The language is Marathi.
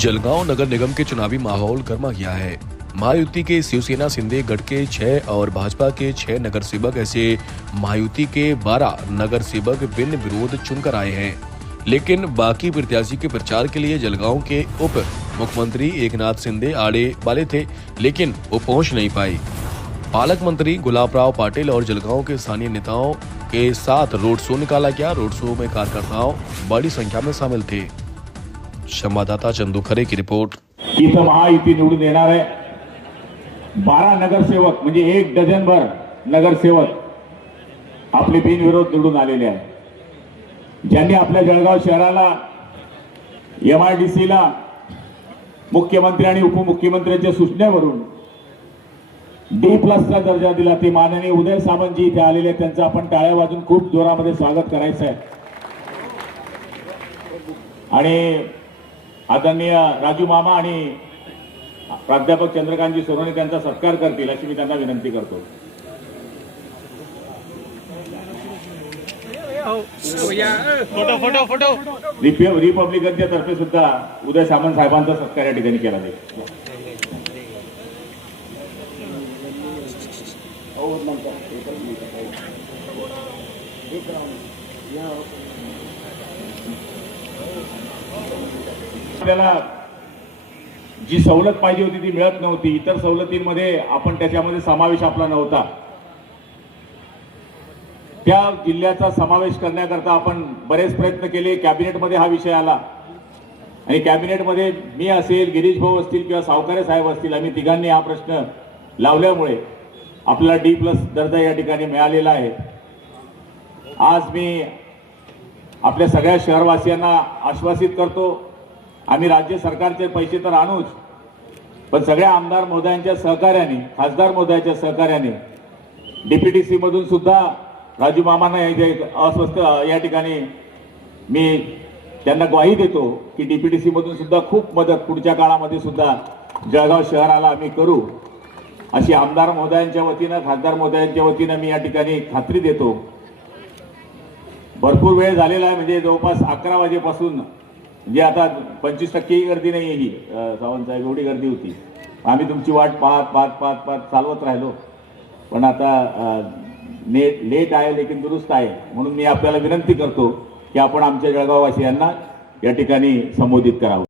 जलगांव नगर निगम के चुनावी माहौल गर्मा गया है। महायुति के शिवसेना शिंदे गढ़ के 6 और भाजपा के 6 नगर सेवक ऐसे महायुति के 12 नगर सेवक बिन विरोध चुनकर आए हैं। लेकिन बाकी प्रत्याशी के प्रचार के लिए जलगांव के उप मुख्यमंत्री एकनाथ शिंदे आड़े वाले थे, लेकिन वो पहुंच नहीं पाए। पालक मंत्री गुलाबराव पाटिल और जलगांव के स्थानीय नेताओं के साथ रोड शो निकाला गया। रोड शो में कार्यकर्ताओं बड़ी संख्या में शामिल थे। संवाददाता चंदू खरे की रिपोर्ट। इथं महायुती निवडून येणार आहे। 12 नगरसेवक म्हणजे 1 डझनभर नगरसेवक आपले बिनविरोध निवडून आलेले आहेत, ज्यांनी आपल्या जळगाव शहराला MIDC ला मुख्यमंत्री आणि उपमुख्यमंत्र्यांच्या सूचनेवरून D+ चा दर्जा दिला। ते माननीय उदय सामंत जी इथे आलेले आहेत, त्यांचं आपण टाळ्या वाजून खूप जोरामध्ये स्वागत करायचं आहे। आणि आदरणीय राजू मामा आणि प्राध्यापक चंद्रकांतजी सोनवणे त्यांचा सत्कार करतील अशी मी त्यांना विनंती करतो। रिपब्लिकनच्या तर्फे सुद्धा उदय सामंत साहेबांचा सत्कार या ठिकाणी केला जाईल। आपल्याला जी सवलत पाहिजे होती ती मिळत नव्हती। इतर सवलतींमध्ये आपण त्याच्यामध्ये समावेश आपला नव्हता। त्या जिल्ह्याचा समावेश करण्याकरता आपण बरेच प्रयत्न केले। कॅबिनेटमध्ये हा विषय आला आणि कॅबिनेटमध्ये मी असेल, गिरीश भाऊ असतील किंवा सावकारे साहेब असतील, आम्ही तिघांनी हा प्रश्न लावल्यामुळे आपल्याला D+ दर्जा या ठिकाणी मिळालेला आहे। आज मी आपल्या सगळ्या शहरवासियांना आश्वासित करतो, आम्ही राज्य सरकारचे पैसे तर आणूच, पण सगळ्या आमदार महोदयांच्या सहकार्याने, खासदार महोदयाच्या सहकार्याने DPTC मधून सुद्धा राजू मामांना अस्वस्थ या ठिकाणी मी त्यांना ग्वाही देतो की DPTC मधून सुद्धा खूप मदत पुढच्या काळामध्ये सुद्धा जळगाव शहराला आम्ही करू, अशी आमदार महोदयांच्या वतीनं, खासदार महोदयांच्या वतीनं मी या ठिकाणी खात्री देतो। भरपूर वेळ झालेला आहे, म्हणजे जवळपास 11 वाजेपासून, जे आता 25% गर्दी नाही आहे ही सावंत साहेब, एवढी गर्दी होती। आम्ही तुमची वाट पाहत चालवत राहिलो, पण आता लेट आहे लेकिन दुरुस्त आहे, म्हणून मी आपल्याला विनंती करतो की आपण आमच्या जळगाववासियांना या ठिकाणी संबोधित करावं।